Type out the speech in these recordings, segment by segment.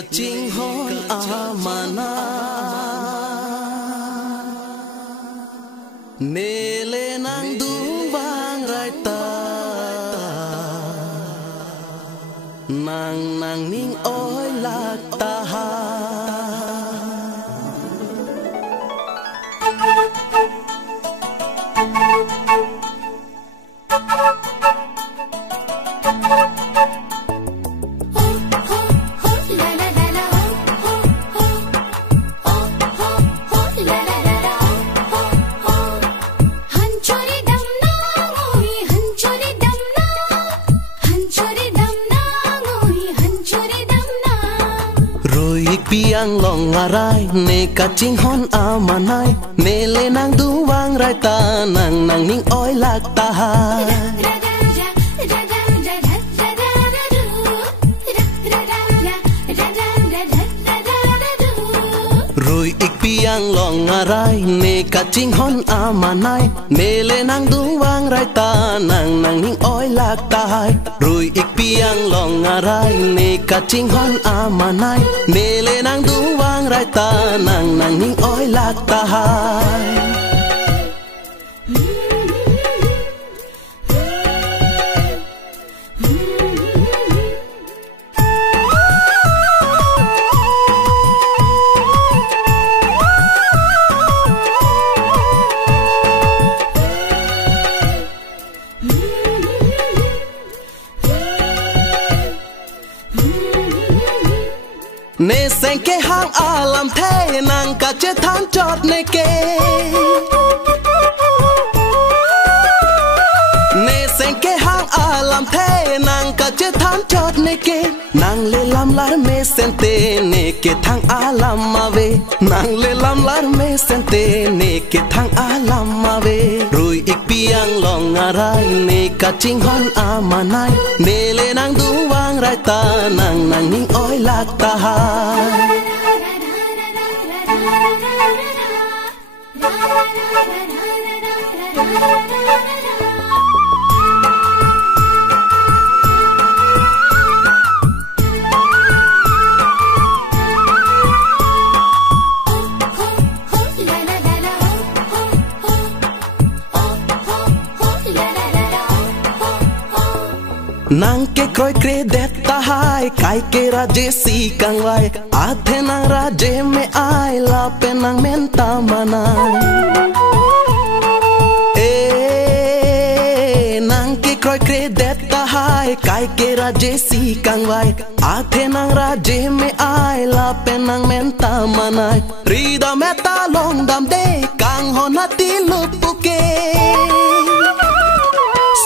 kacing hon amana nele nang duwang raita nang ning oi lak taha piang long ngarai ne kacing hon amanai nele nang duwang raita nang ning oi lak taha rui ik piang long ngarai ne kacing hon amanai nele nang duwang raita nang ning oi lak taha rui ik piang long ngarai ne kacing hon amanai nele nang duwang raita nang ning oi lak taha ne sen ke hang alam the nang ka che than chot ne ke ne sen ke hang alam the nang ka che than chot ne ke nang le lam lar me sen te ne ke thang alam ma ve nang le lam lar me sen te ne ke thang alam ma ve rui ik piang long ngarai ne ka ching hon amanai ne le nang duwang raita nang ning oi lak taha nang ke kroi kre deta hai kai ke raje si kang vai athe nang raje me ai la pe nang menta manai nang ke kroi kre deta hai kai ke raje si kang vai athe nang raje me ai la pe nang menta manai rida meta long dam de kang honati lupuke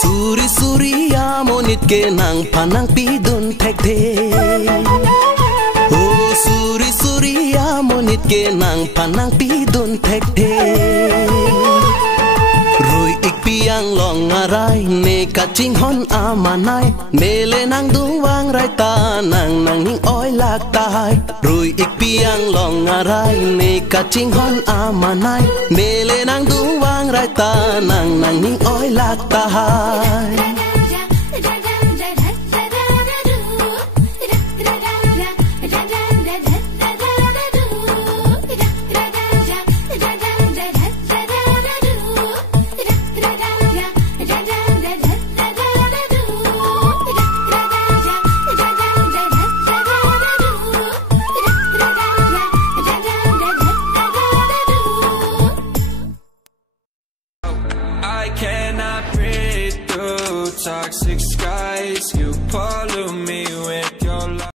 suri suri amonit ke nang panang pidun thek the oh suri suri amonit ke nang panang pidun thek the rui ik piang long ngarai ne kacing hon amanai nele nang duwang raita nang ning oi lak tai rui ik piang long ngarai ne kacing hon amanai nele nang duwang raita nang ning oi lak tai